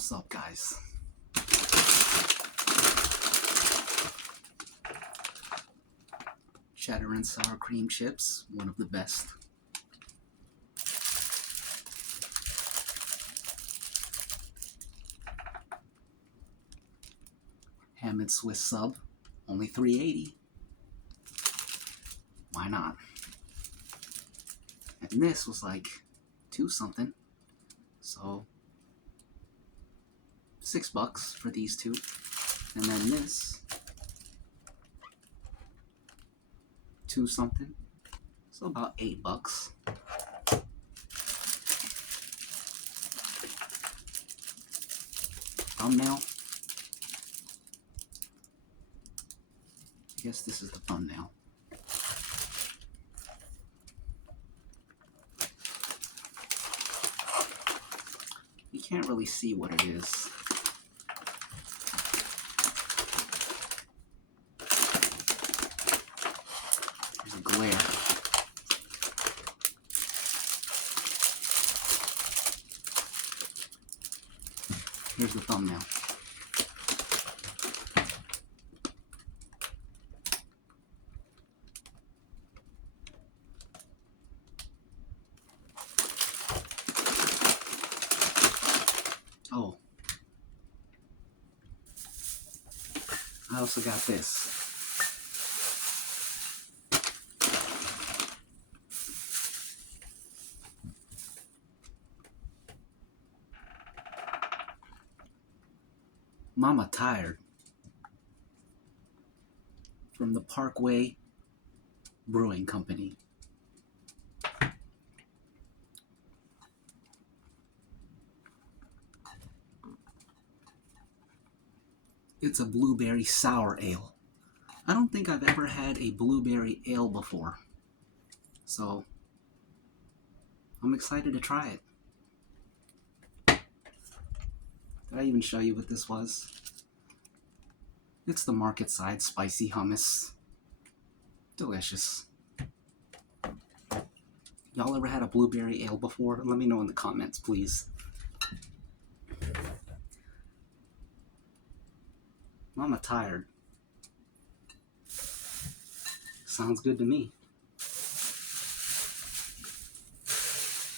What's up, guys? Cheddar and sour cream chips, one of the best. Ham and Swiss sub, only $3.80. Why not? And this was like $2 something, so $6 for these two. And then this, $2 something, so about $8. Thumbnail. I guess this is the thumbnail. You can't really see what it is. There's a glare. Here's the thumbnail. Oh, I also got this. Mama Tired from the Parkway Brewing Company. It's a blueberry sour ale. I don't think I've ever had a blueberry ale before, so I'm excited to try it. Did I even show you what this was? It's the market side spicy hummus. Delicious. Y'all ever had a blueberry ale before? Let me know in the comments, please. Mama Tired. Sounds good to me.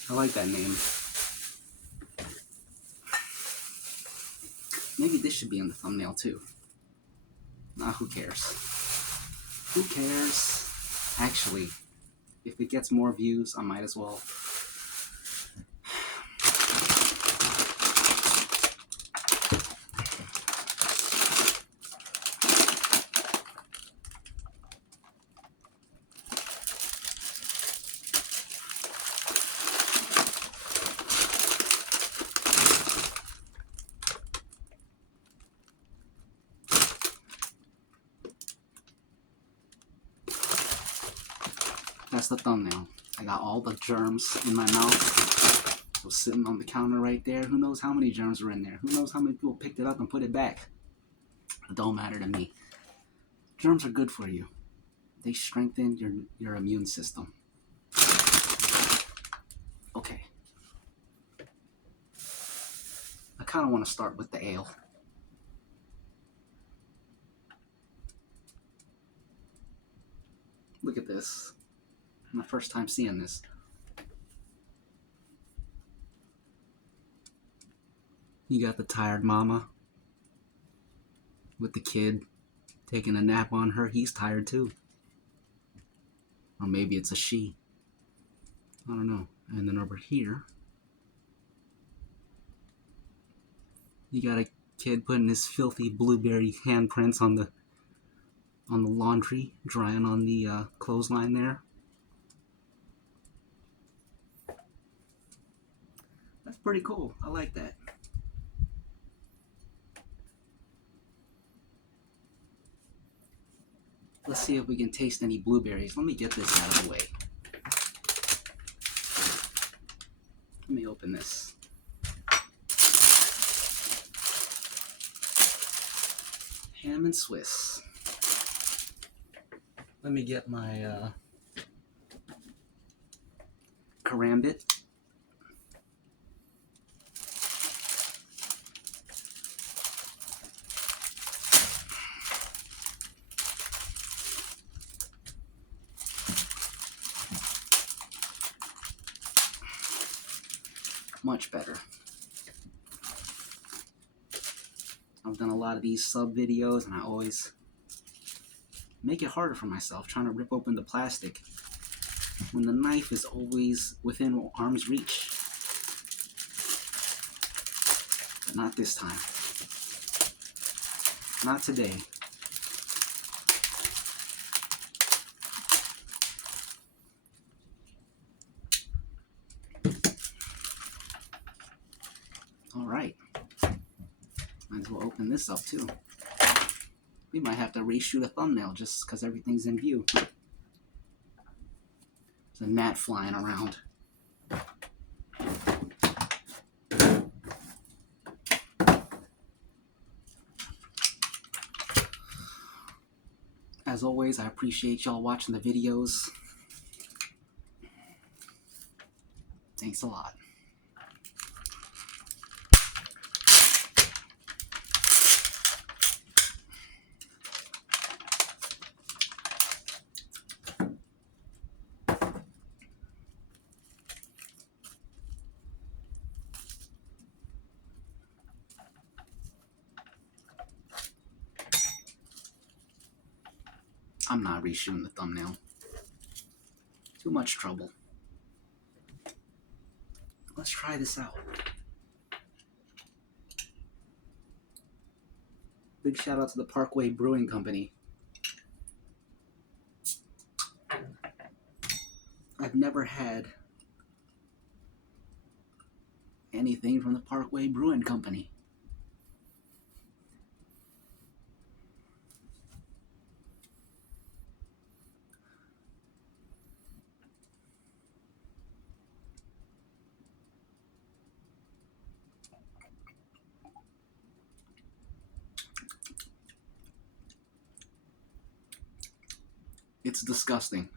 I like that name. Maybe this should be in the thumbnail too. Nah, who cares? Who cares? Actually, if it gets more views, I might as well. That's the thumbnail. I got all the germs in my mouth. It was sitting on the counter right there. Who knows how many germs were in there? Who knows how many people picked it up and put it back? It don't matter to me. Germs are good for you. They strengthen your immune system. Okay. I kind of want to start with the ale. Look at this. My first time seeing this. You got the tired mama with the kid taking a nap on her. He's tired too. Or maybe it's a she. I don't know. And then over here, you got a kid putting his filthy blueberry handprints on the laundry, drying on the clothesline there. That's pretty cool. I like that. Let's see if we can taste any blueberries. Let me get this out of the way. Let me open this. Ham and Swiss. Let me get my karambit. Much better. I've done a lot of these sub videos, and I always make it harder for myself, trying to rip open the plastic when the knife is always within arm's reach. But not this time. Not today. All right. Might as well open this up too. We might have to reshoot a thumbnail just because everything's in view. There's a gnat flying around. As always, I appreciate y'all watching the videos. Thanks a lot. I'm not reshooting the thumbnail. Too much trouble. Let's try this out. Big shout out to the Parkway Brewing Company. I've never had anything from the Parkway Brewing Company. It's disgusting.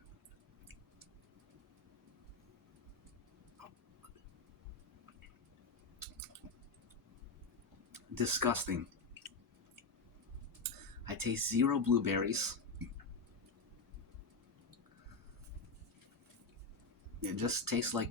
Disgusting. I taste 0 blueberries. It just tastes like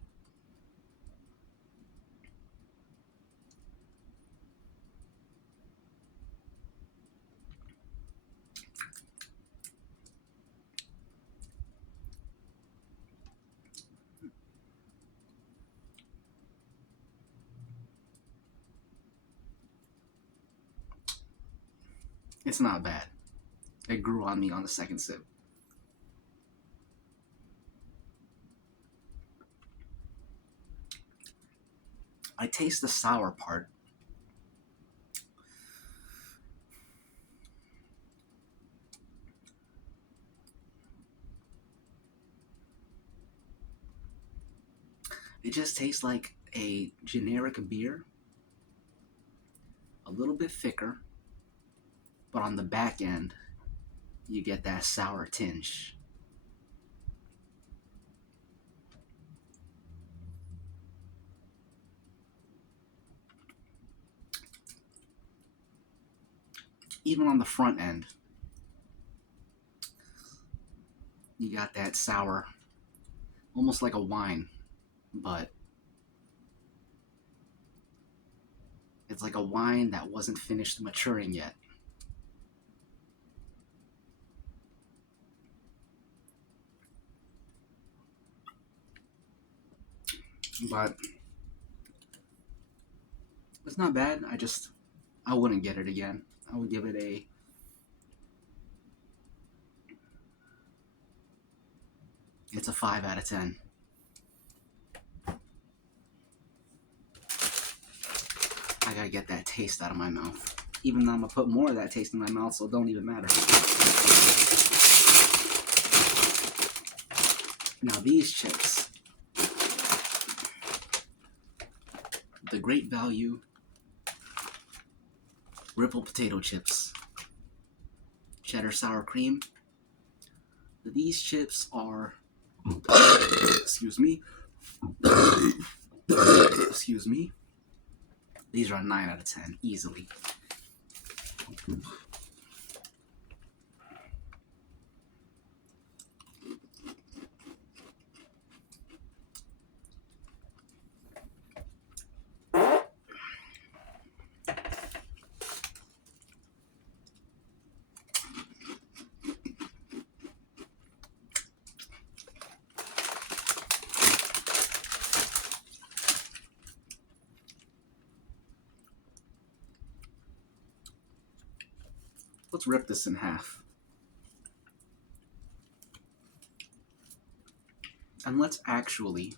it's not bad. It grew on me on the second sip. I taste the sour part. It just tastes like a generic beer. A little bit thicker. But on the back end, you get that sour tinge. Even on the front end, you got that sour, almost like a wine, but it's like a wine that wasn't finished maturing yet. But it's not bad. I wouldn't get it again. I would give it it's a 5 out of 10. I gotta get that taste out of my mouth. Even though I'm gonna put more of that taste in my mouth, so it don't even matter. Now these chips, the Great Value Ripple Potato Chips, Cheddar Sour Cream. These chips are, excuse me, excuse me. These are a 9 out of 10, easily. Let's rip this in half. And let's actually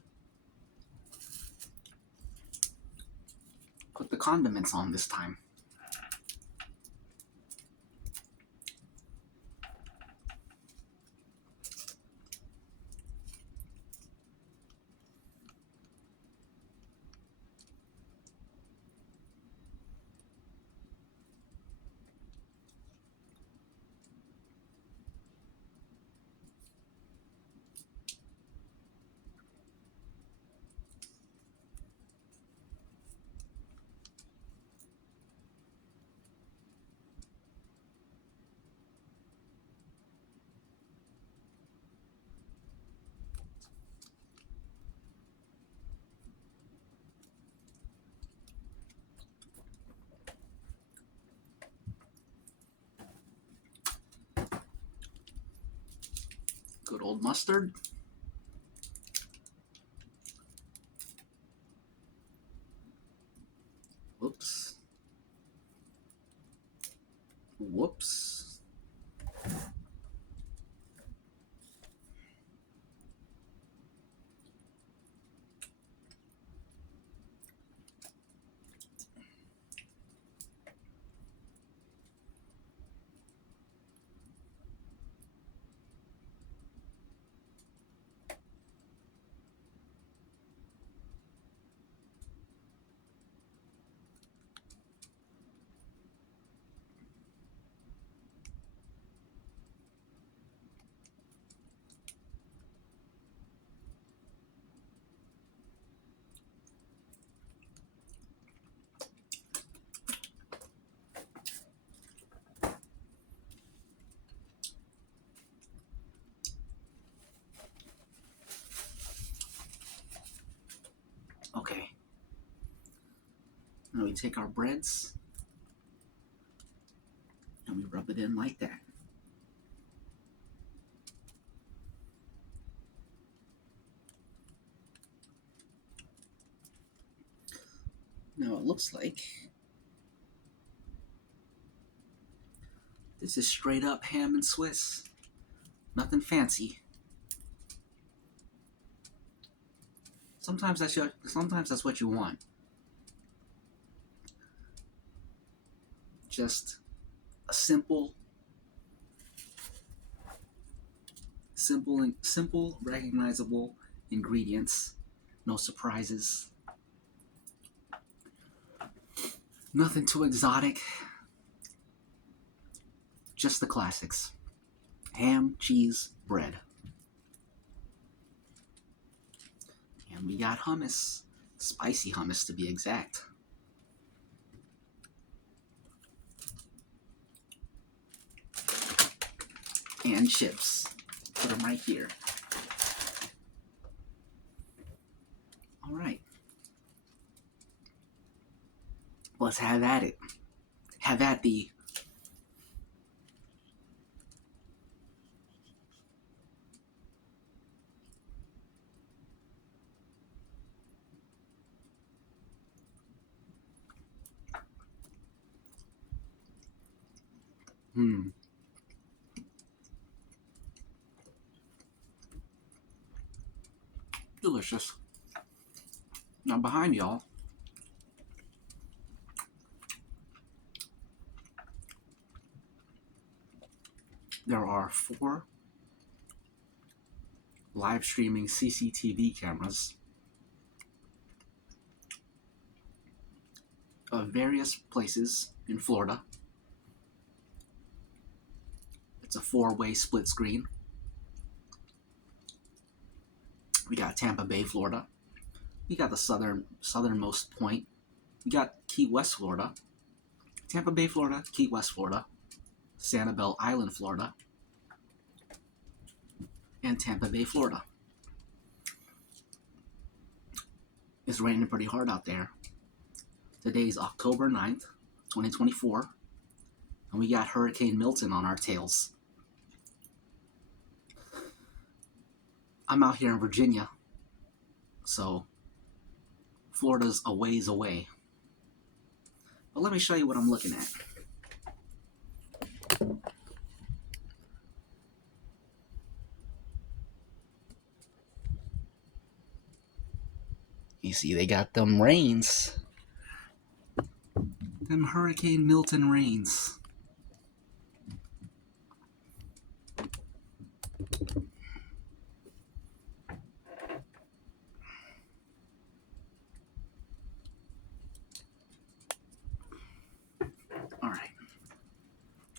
put the condiments on this time. Good old mustard. Whoops. Whoops. Okay. Now we take our breads and we rub it in like that. Now it looks like this is straight up ham and Swiss. Nothing fancy. Sometimes that's what you want. Just a simple, recognizable ingredients. No surprises. Nothing too exotic. Just the classics. Ham, cheese, bread. And we got hummus. Spicy hummus to be exact. And chips. Put them right here. All right. Let's have at it. Have at the delicious. Now behind y'all, there are 4 live streaming CCTV cameras of various places in Florida. It's a 4-way split screen. We got Tampa Bay, Florida. We got the southernmost point. We got Key West, Florida. Tampa Bay, Florida. Key West, Florida. Sanibel Island, Florida. And Tampa Bay, Florida. It's raining pretty hard out there. Today's October 9th, 2024. And we got Hurricane Milton on our tails. I'm out here in Virginia, so Florida's a ways away. But let me show you what I'm looking at. You see, they got them rains. Them Hurricane Milton rains. Alright.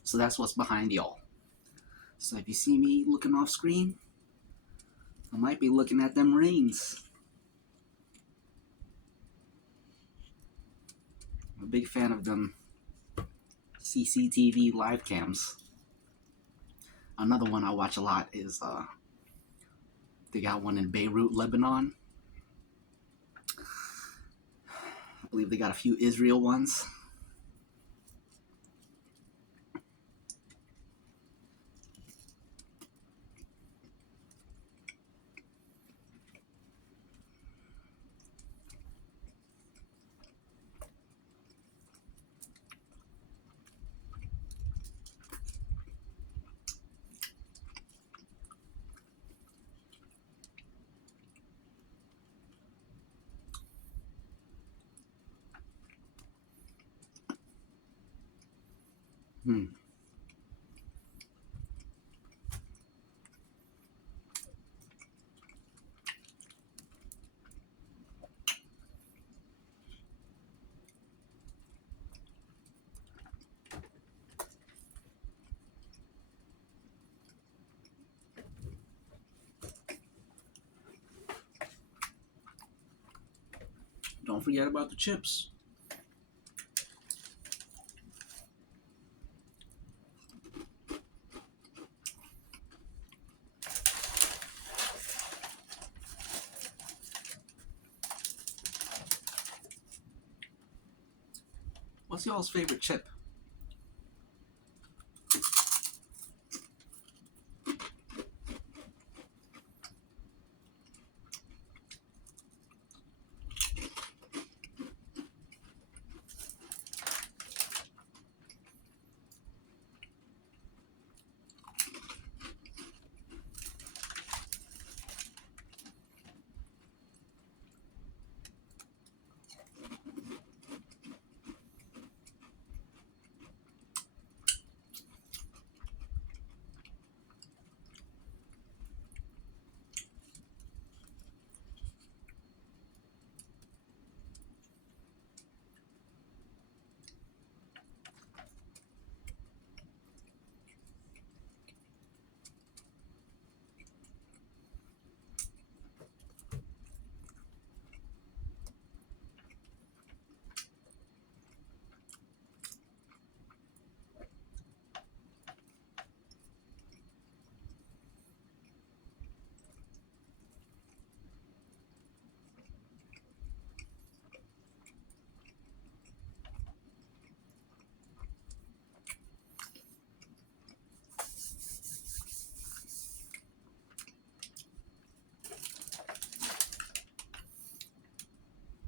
So that's what's behind y'all. So if you see me looking off screen, I might be looking at them rains. I'm a big fan of them CCTV live cams. Another one I watch a lot is they got one in Beirut, Lebanon. I believe they got a few Israel ones. Don't forget about the chips. What's y'all's favorite chip?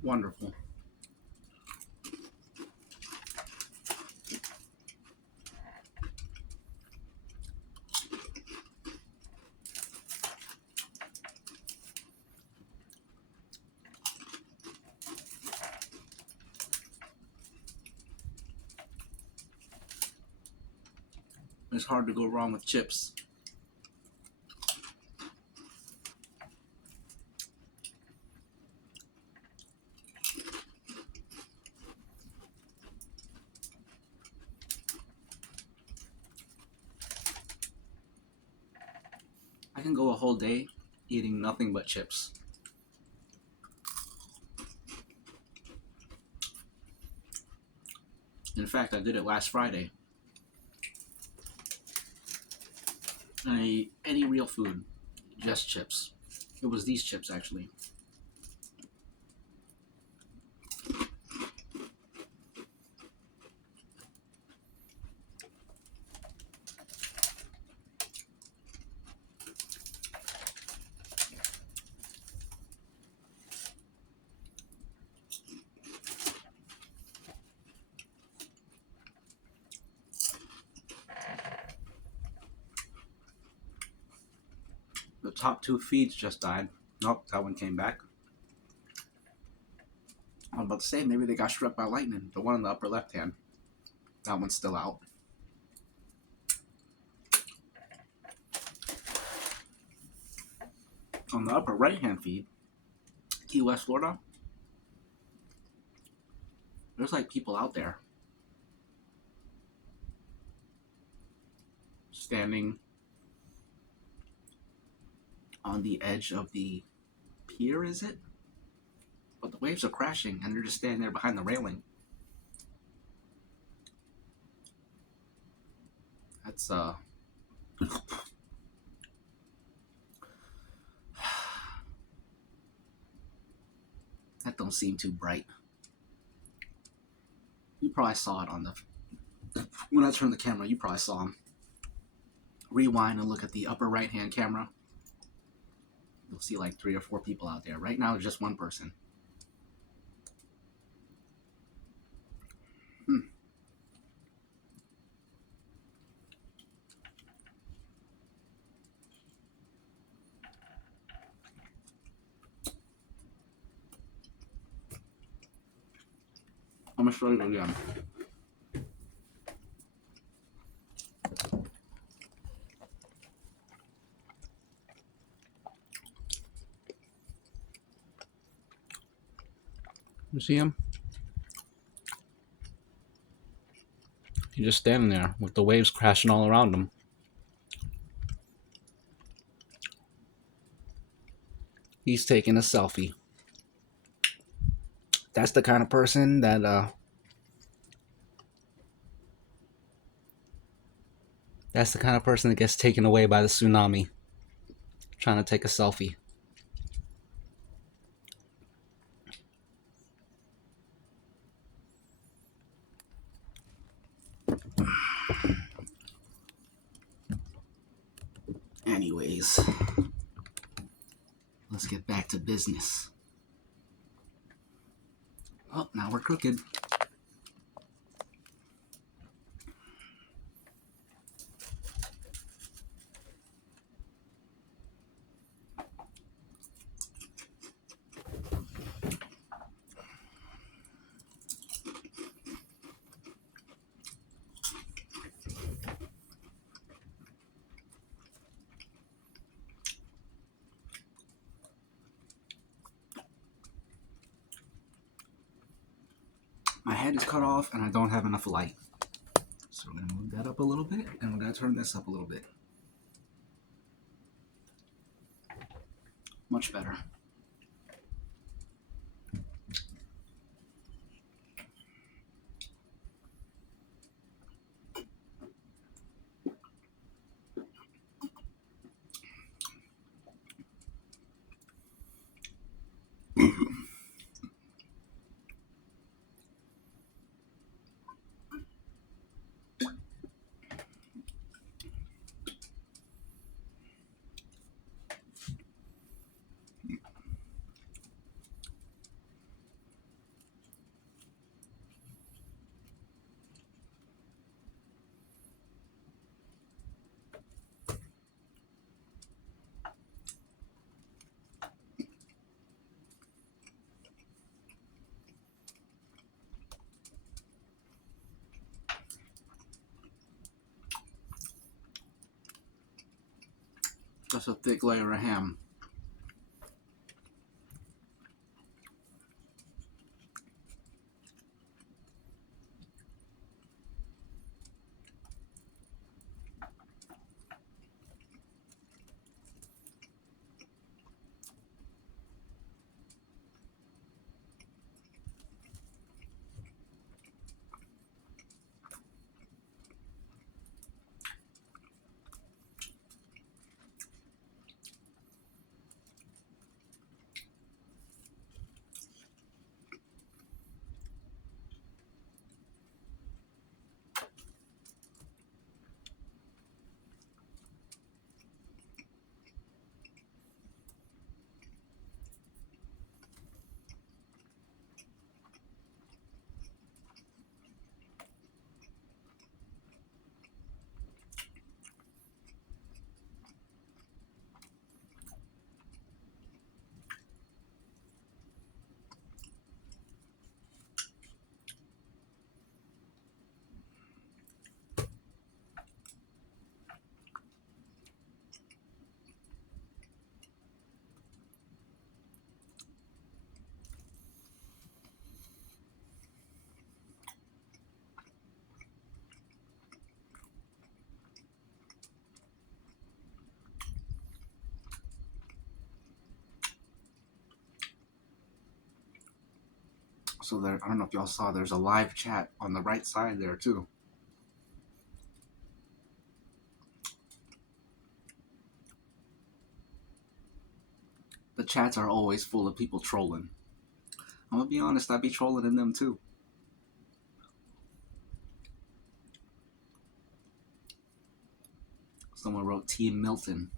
Wonderful. It's hard to go wrong with chips. I can go a whole day eating nothing but chips. In fact, I did it last Friday. I ate any real food, just chips. It was these chips, actually. The top two feeds just died. Nope, that one came back. I'm about to say, maybe they got struck by lightning. The one in the upper left hand. That one's still out. On the upper right hand feed, Key West, Florida, there's like people out there standing on the edge of the pier, is it? But the waves are crashing and they're just standing there behind the railing. That's that don't seem too bright. You probably saw it on the when I turned the camera. You probably saw him. Rewind and look at the upper right hand camera. You'll see like 3 or 4 people out there. Right now, it's just one person. I'm gonna show you again. You see him? He's just standing there with the waves crashing all around him. He's taking a selfie. That's the kind of person that that's the kind of person that gets taken away by the tsunami, trying to take a selfie. Anyways, let's get back to business. Oh, now we're crooked. My head is cut off and I don't have enough light. So we're gonna move that up a little bit and we're gonna turn this up a little bit. Much better. That's a thick layer of ham. So there, I don't know if y'all saw, there's a live chat on the right side there too. The chats are always full of people trolling. I'm gonna be honest, I'd be trolling in them too. Someone wrote Team Milton.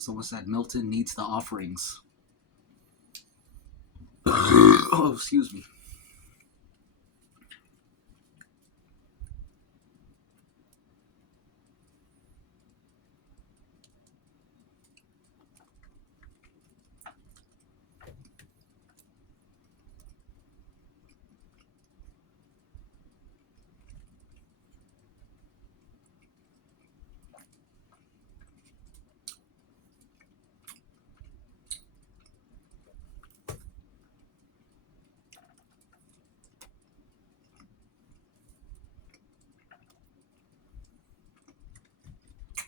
Someone said Milton needs the offerings. Oh, excuse me.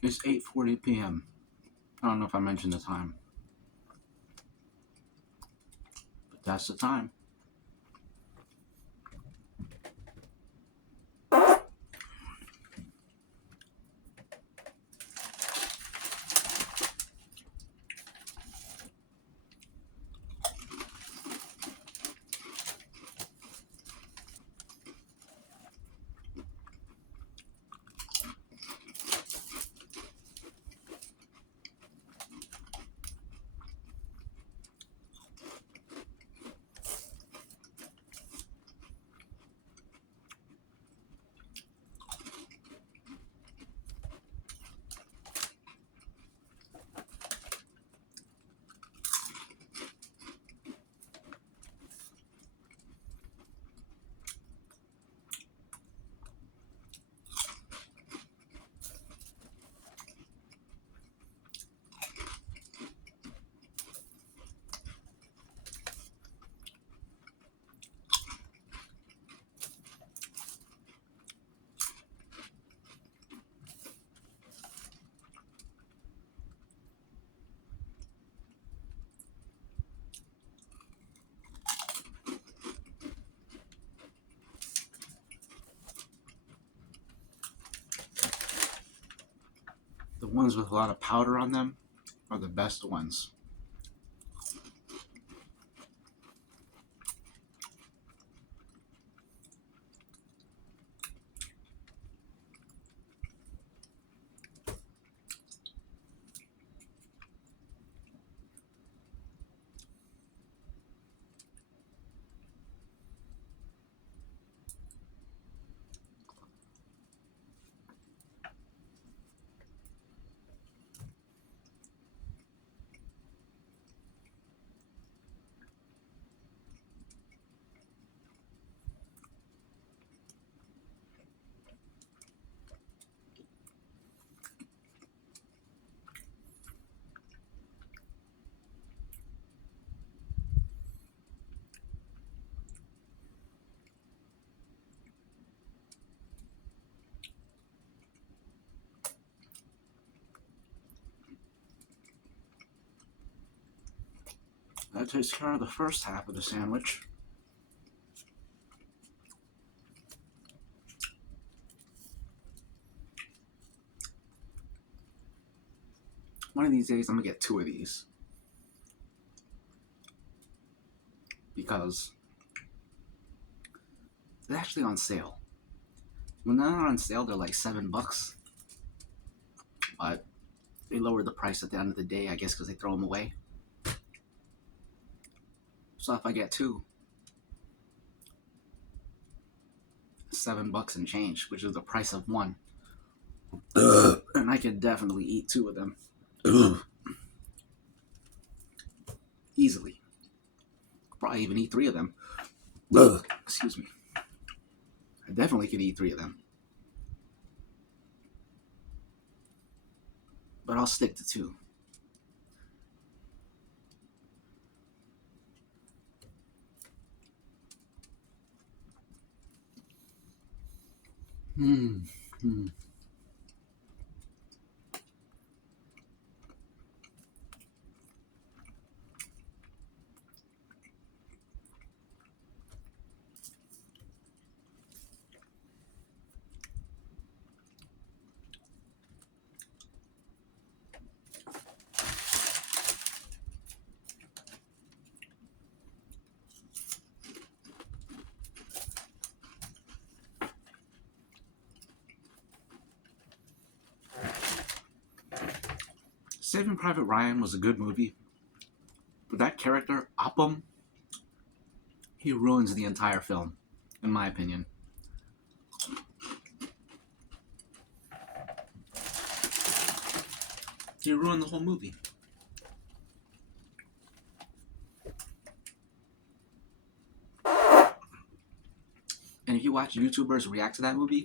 It's 8:40 p.m. I don't know if I mentioned the time, but that's the time. The ones with a lot of powder on them are the best ones. That takes care of the first half of the sandwich. One of these days, I'm gonna get 2 of these because they're actually on sale. When they're not on sale, they're like $7, but they lowered the price at the end of the day, I guess, because they throw them away. So if I get 2, $7 and change, which is the price of 1, and I can definitely eat 2 of them easily. Probably even eat 3 of them. Excuse me. I definitely can eat 3 of them. But I'll stick to 2. Saving Private Ryan was a good movie, but that character, Upham, he ruins the entire film, in my opinion. He ruined the whole movie. And if you watch YouTubers react to that movie,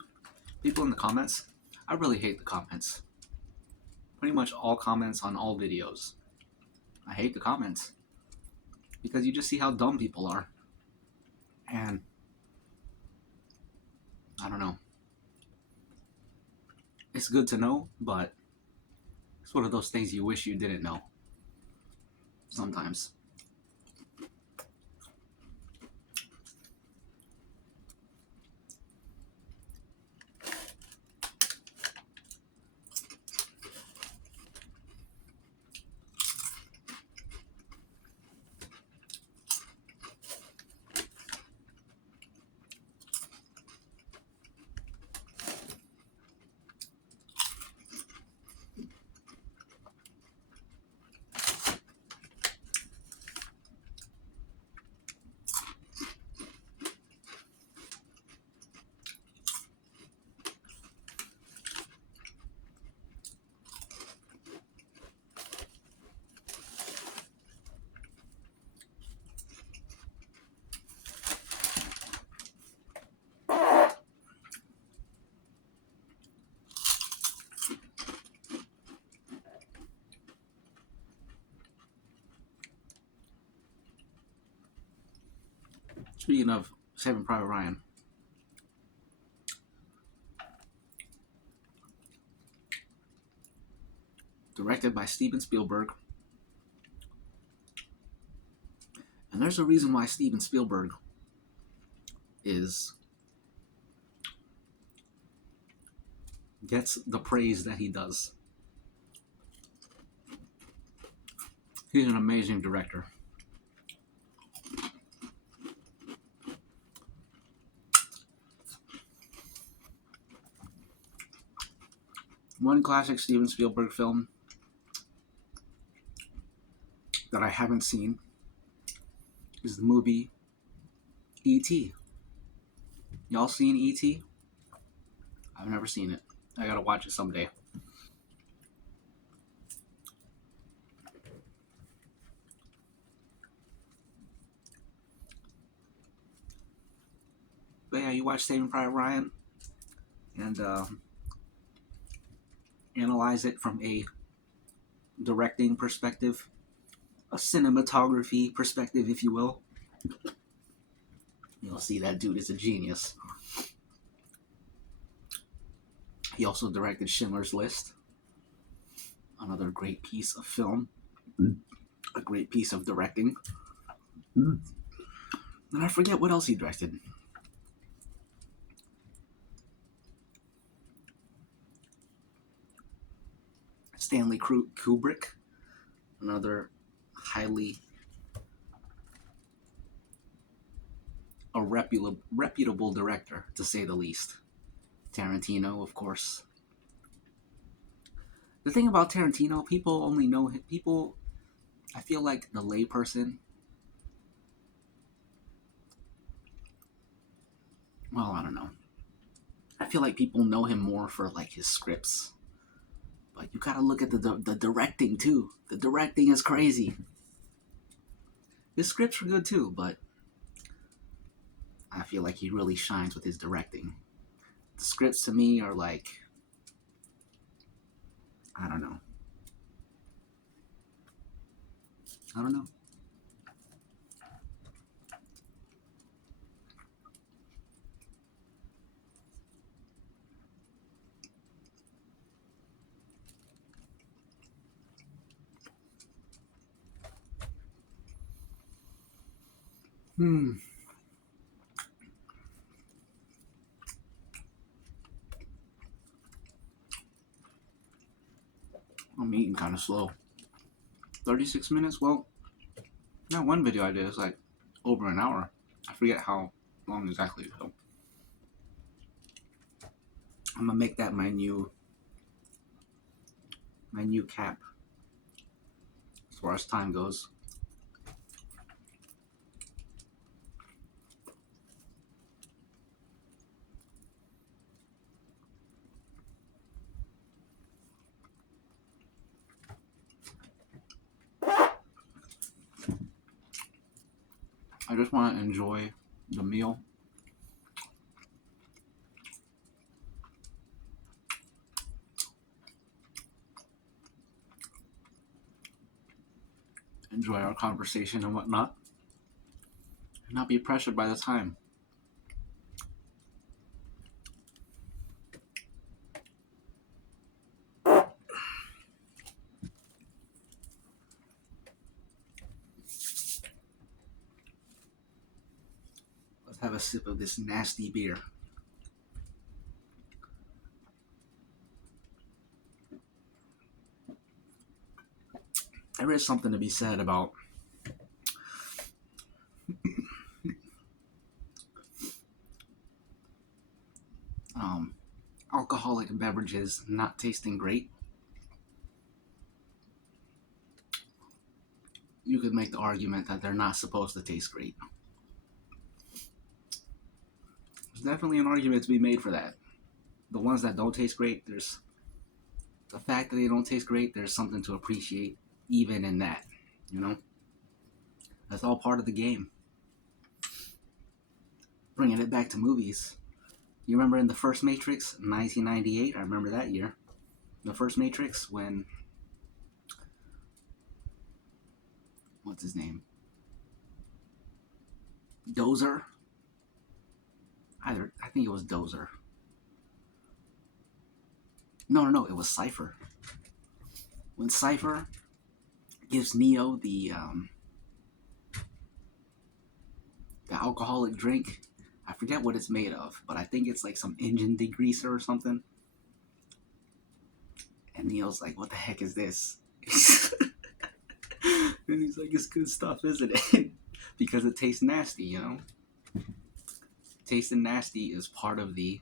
people in the comments, I really hate the comments. Pretty much all comments on all videos. I hate the comments. Because you just see how dumb people are. And I don't know. It's good to know, but it's one of those things you wish you didn't know. Sometimes. Speaking of Saving Private Ryan, directed by Steven Spielberg. And there's a reason why Steven Spielberg gets the praise that he does. He's an amazing director. One classic Steven Spielberg film that I haven't seen is the movie E.T. Y'all seen E.T.? I've never seen it. I gotta watch it someday. But yeah, you watch Saving Private Ryan and analyze it from a directing perspective, a cinematography perspective, if you will. You'll see that dude is a genius. He also directed Schindler's List, another great piece of film, a great piece of directing. And I forget what else he directed. Stanley Kubrick, another highly reputable director, to say the least. Tarantino, of course. The thing about Tarantino, people only know him. I feel like the layperson, well, I don't know. I feel like people know him more for like his scripts. But you gotta look at the directing too. The directing is crazy. His scripts were good too, but I feel like he really shines with his directing. The scripts to me are like, I don't know. I'm eating kind of slow. 36 minutes? Well, that one video I did is like over an hour. I forget how long exactly. So I'm gonna make that my new cap. far as time goes. I just want to enjoy the meal. Enjoy our conversation and whatnot. And not be pressured by the time. Let's have a sip of this nasty beer. There is something to be said about alcoholic beverages not tasting great. You could make the argument that they're not supposed to taste great. There's definitely an argument to be made for that. The ones that don't taste great, there's the fact that they don't taste great, there's something to appreciate even in that, you know? That's all part of the game. Bringing it back to movies. You remember in the first Matrix, 1998, I remember that year. The first Matrix, when, what's his name? Dozer? I think it was Dozer. No, it was Cypher. When Cypher gives Neo the alcoholic drink, I forget what it's made of, but I think it's like some engine degreaser or something. And Neo's like, what the heck is this? And he's like, it's good stuff, isn't it? Because it tastes nasty, you know? Tasting nasty is part of the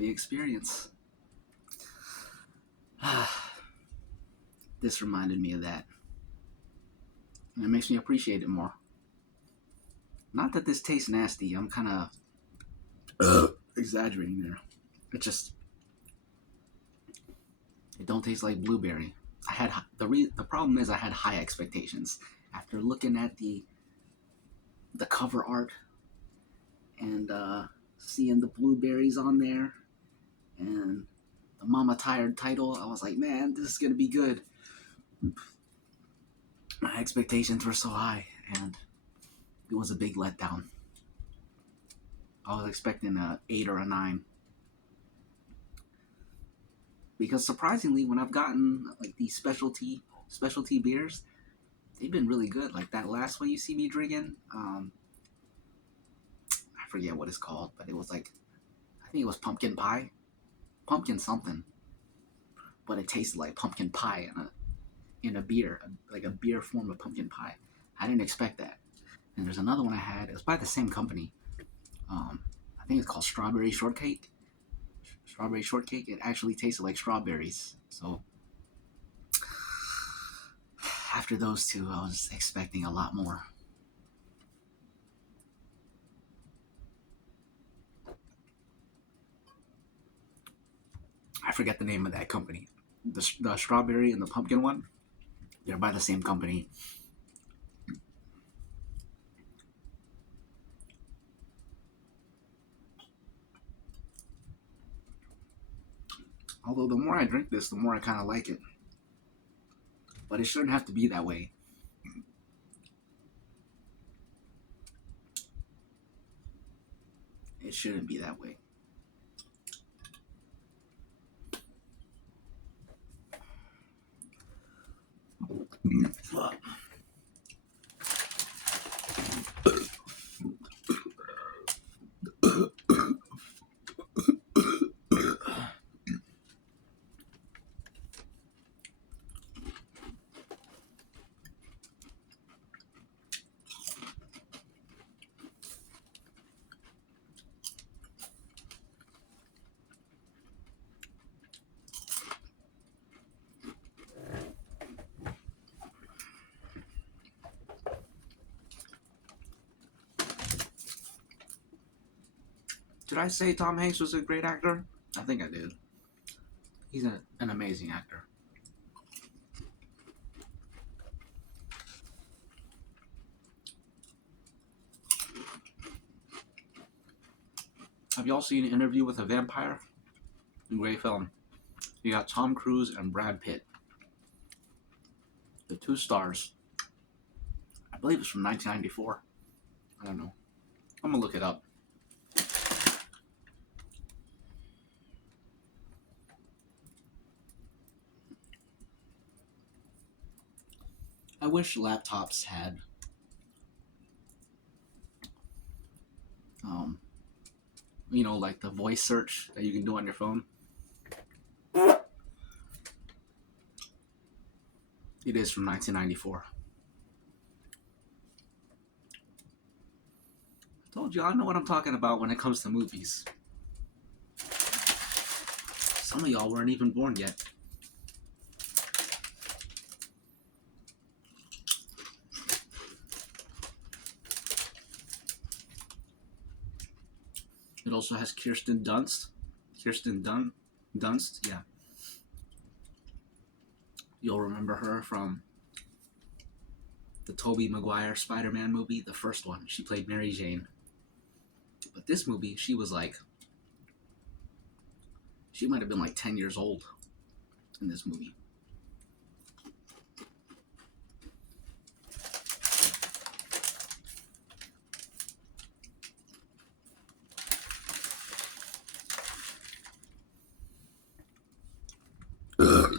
experience. This reminded me of that. And it makes me appreciate it more. Not that this tastes nasty. I'm kind of exaggerating there. It don't taste like blueberry. I had the problem is I had high expectations after looking at the cover art and seeing the blueberries on there and the Mama Tired title. I was like, man, this is gonna be good. My expectations were so high, and it was a big letdown. I was expecting an 8 or a 9. Because surprisingly, when I've gotten like these specialty beers, they've been really good. Like that last one you see me drinking, I forget what it's called, but it was like, I think it was pumpkin pie, pumpkin something, but it tasted like pumpkin pie in a beer, like a beer form of pumpkin pie. I didn't expect that. And there's another one I had. It was by the same company. I think it's called Strawberry Shortcake. Strawberry Shortcake. It actually tasted like strawberries. So after those two, I was expecting a lot more. I forget the name of that company. The strawberry and the pumpkin one, they're by the same company. Although the more I drink this, the more I kind of like it. But it shouldn't have to be that way. It shouldn't be that way. Did I say Tom Hanks was a great actor? I think I did. He's an amazing actor. Have y'all seen Interview with a Vampire? Great film. You got Tom Cruise and Brad Pitt. The two stars. I believe it's from 1994. I don't know. I'm gonna look it up. I wish laptops had like the voice search that you can do on your phone. It is from 1994. I told you I know what I'm talking about when it comes to movies. Some of y'all weren't even born yet. It also has Kirsten Dunst. Dunst, yeah. You'll remember her from the Tobey Maguire Spider-Man movie, the first one. She played Mary Jane. But this movie, she might have been like 10 years old in this movie.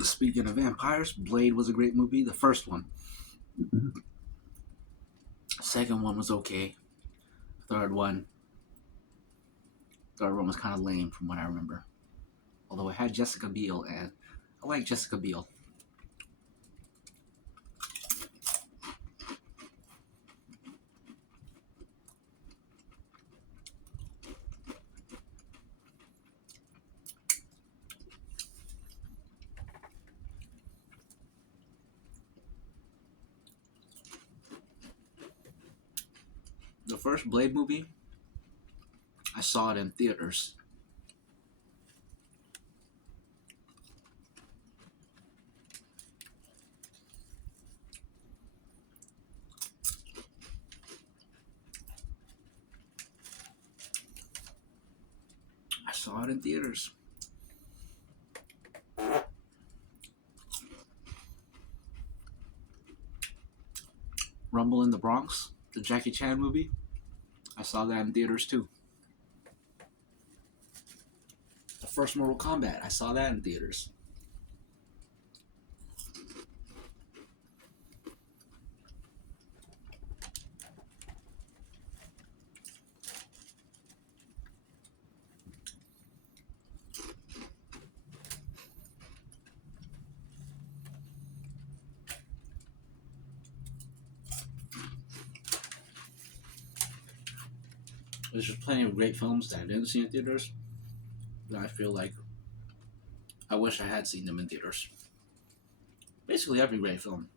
Speaking of vampires, Blade was a great movie. The first one. Second one was okay. Third one was kind of lame from what I remember. Although it had Jessica Biel, and I like Jessica Biel. The first Blade movie, I saw it in theaters. Rumble in the Bronx, the Jackie Chan movie, I saw that in theaters too. The first Mortal Kombat, I saw that in theaters. There's just plenty of great films that I didn't see in theaters that I feel like I wish I had seen them in theaters. Basically every great film.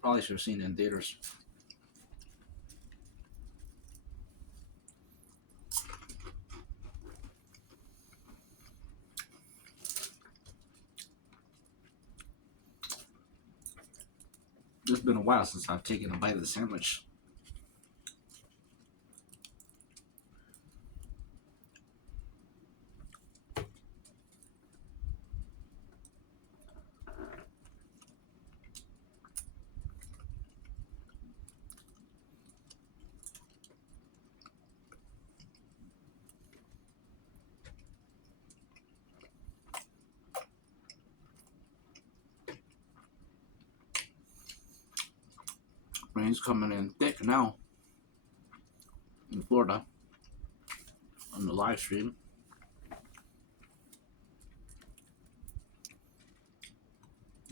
Probably should have seen it in theaters. It's been a while since I've taken a bite of the sandwich. Rain's coming in thick now in Florida on the live stream.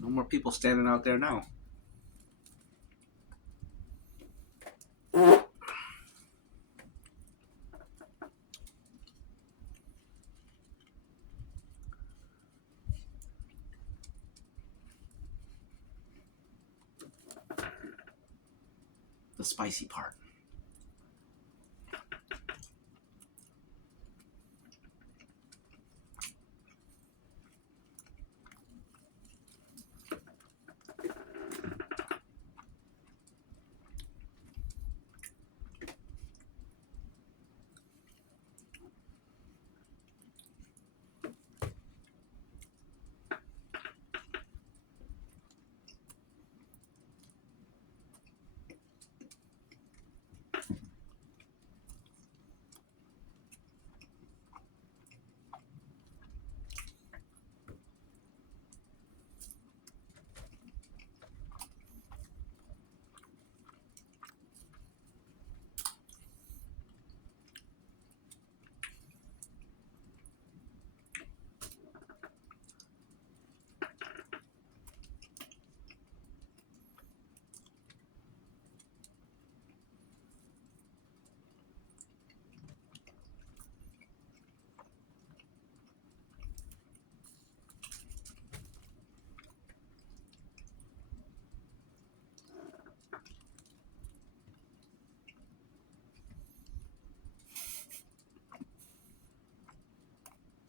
No more people standing out there now. The spicy part.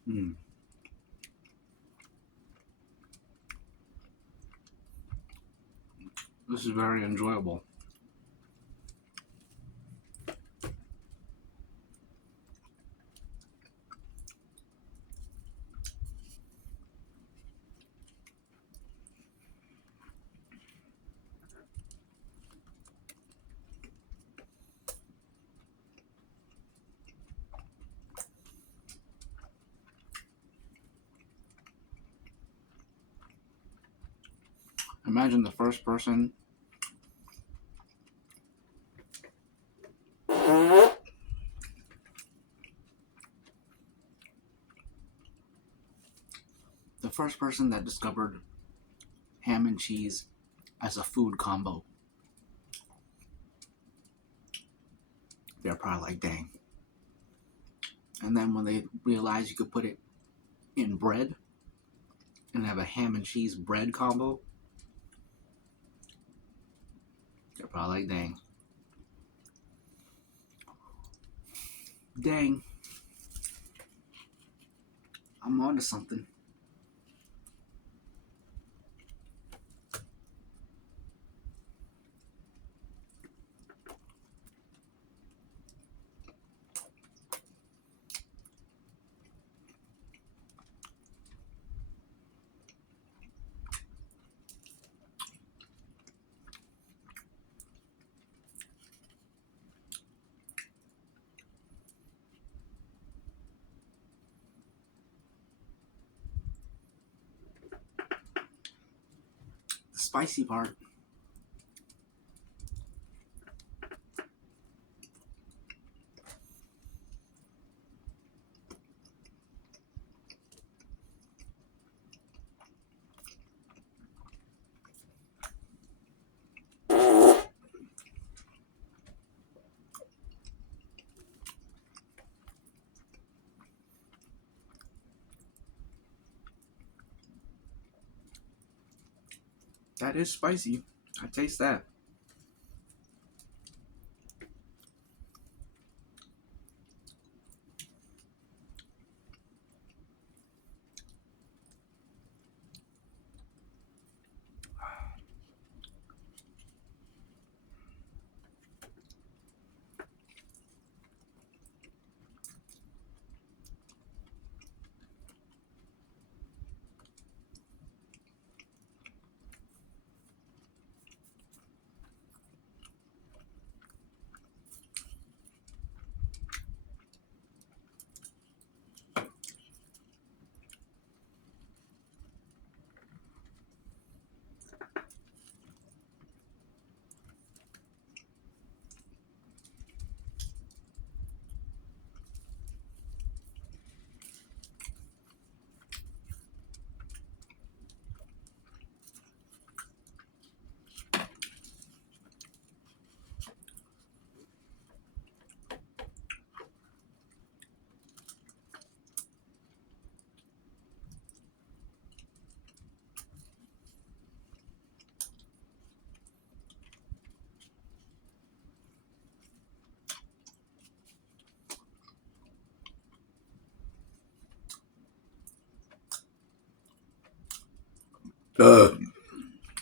Mm. This is very enjoyable. Imagine the first person that discovered ham and cheese as a food combo. They're probably like, dang. And then when they realized you could put it in bread and have a ham and cheese bread combo, they're probably like, dang. Dang. I'm onto something. The spicy part. That is spicy. I taste that.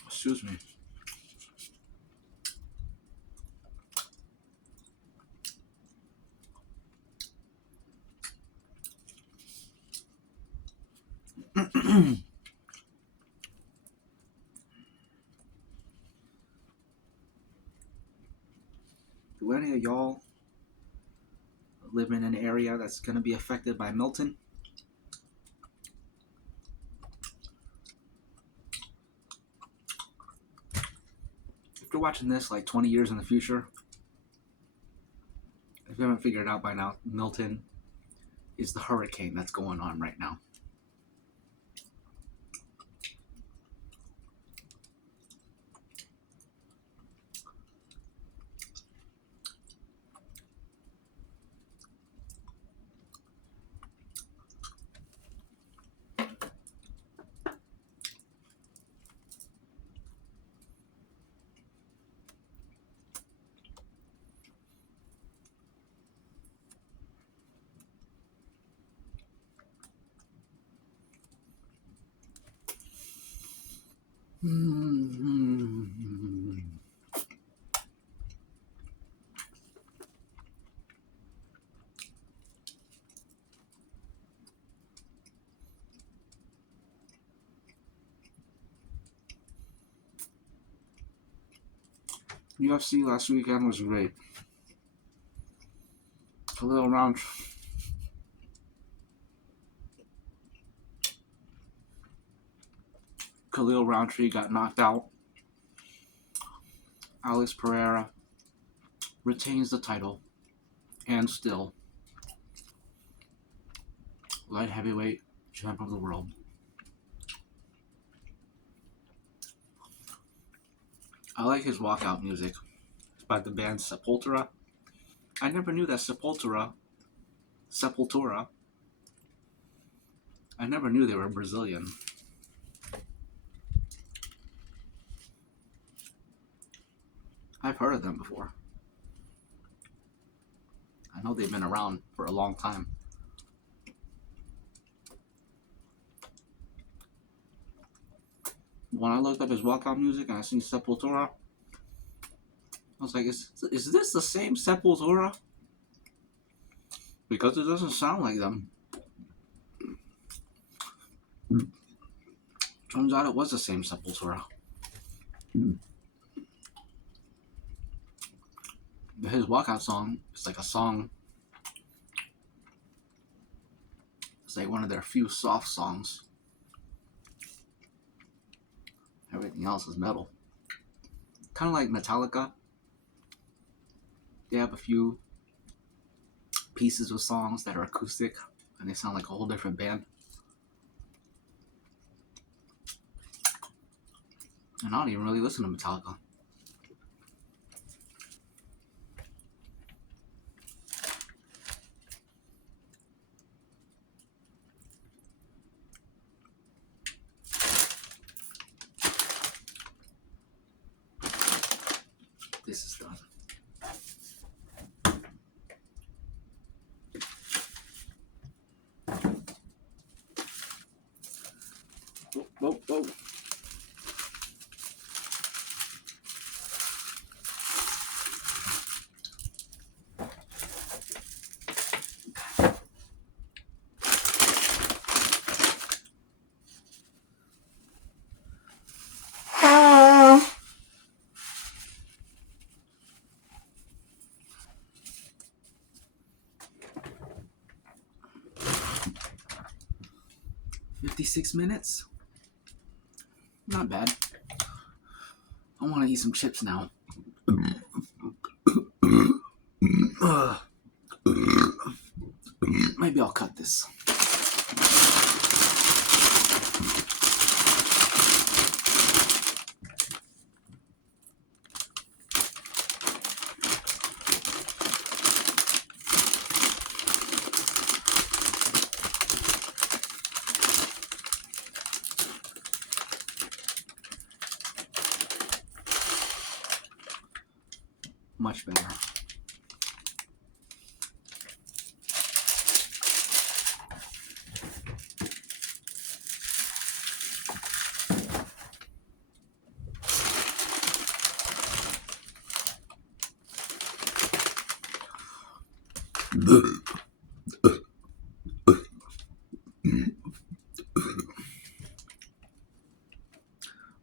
Excuse me. Do any of y'all live in an area that's going to be affected by Milton? If you're watching this like 20 years in the future, if you haven't figured it out by now, Milton is the hurricane that's going on right now. UFC last weekend was great. Khalil Roundtree got knocked out. Alex Pereira retains the title and still light heavyweight champ of the world. I like his walkout music. It's by the band Sepultura. I never knew that Sepultura, I never knew they were Brazilian. I've heard of them before. I know they've been around for a long time. When I looked up his walkout music and I seen Sepultura, I was like, is this the same Sepultura? Because it doesn't sound like them. Turns out it was the same Sepultura. His walkout song is like a song. It's like one of their few soft songs. Everything else is metal. Kind of like Metallica. They have a few pieces of songs that are acoustic and they sound like a whole different band. And I don't even really listen to Metallica. This is done. Whoa, whoa, whoa. "56 minutes? Not bad. I want to eat some chips now. Maybe I'll cut this. Much better.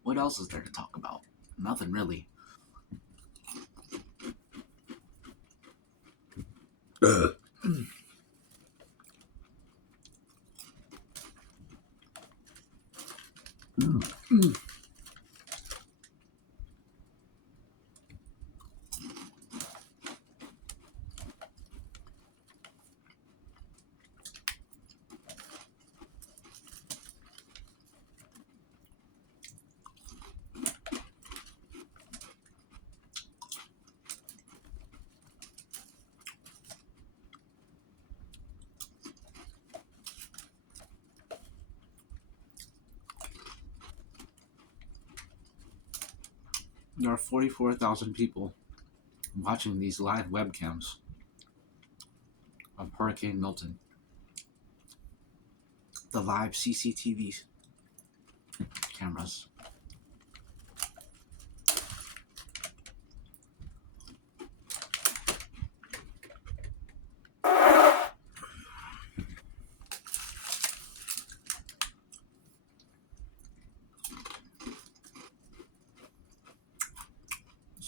What else is there to talk about? Nothing really. There are 44,000 people watching these live webcams of Hurricane Milton. The live CCTV cameras.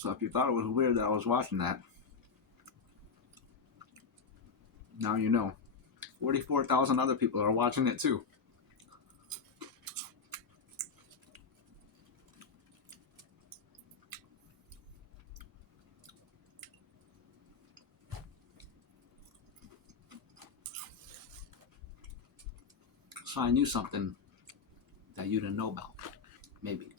So if you thought it was weird that I was watching that, now you know. 44,000 other people are watching it too. So I knew something that you didn't know about. Maybe.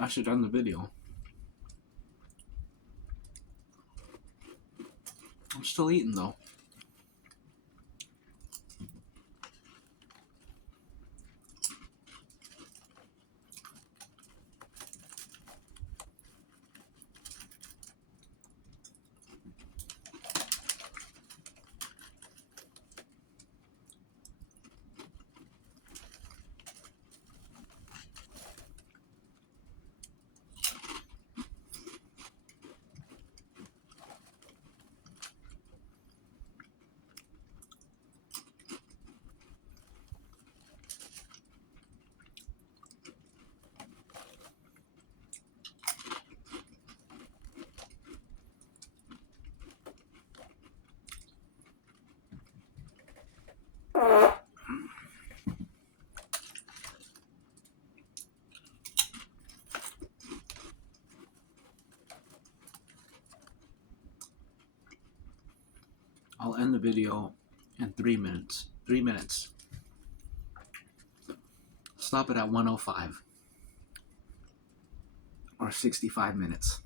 I should end the video. I'm still eating though. I'll end the video in 3 minutes. 3 minutes. Stop it at 105 or 65 minutes.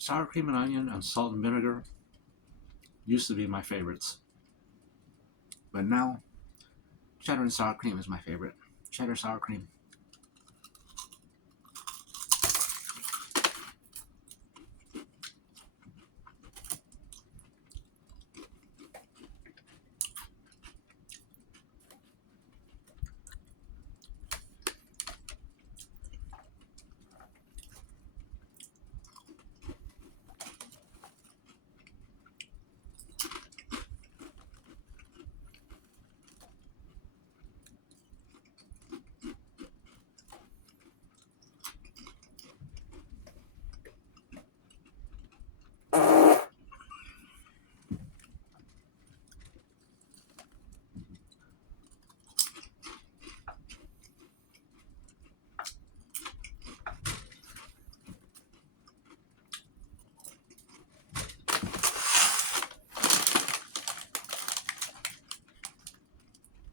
Sour cream and onion and salt and vinegar used to be my favorites. But now, cheddar and sour cream is my favorite. Cheddar sour cream.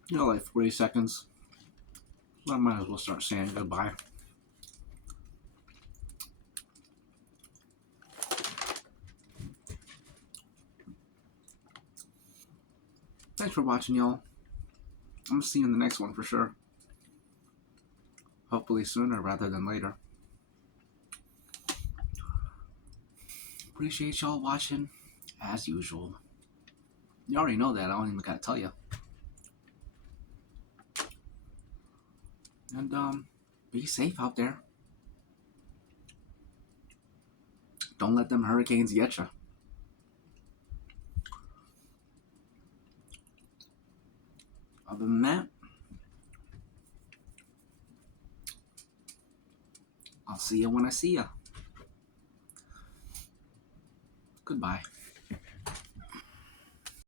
You know, like 40 seconds. I might as well start saying goodbye. Thanks for watching, y'all. I'm gonna see you in the next one for sure. Hopefully sooner rather than later. Appreciate y'all watching, as usual. You already know that. I don't even gotta tell you. And be safe out there. Don't let them hurricanes get you. Other than that, I'll see you when I see you. Goodbye.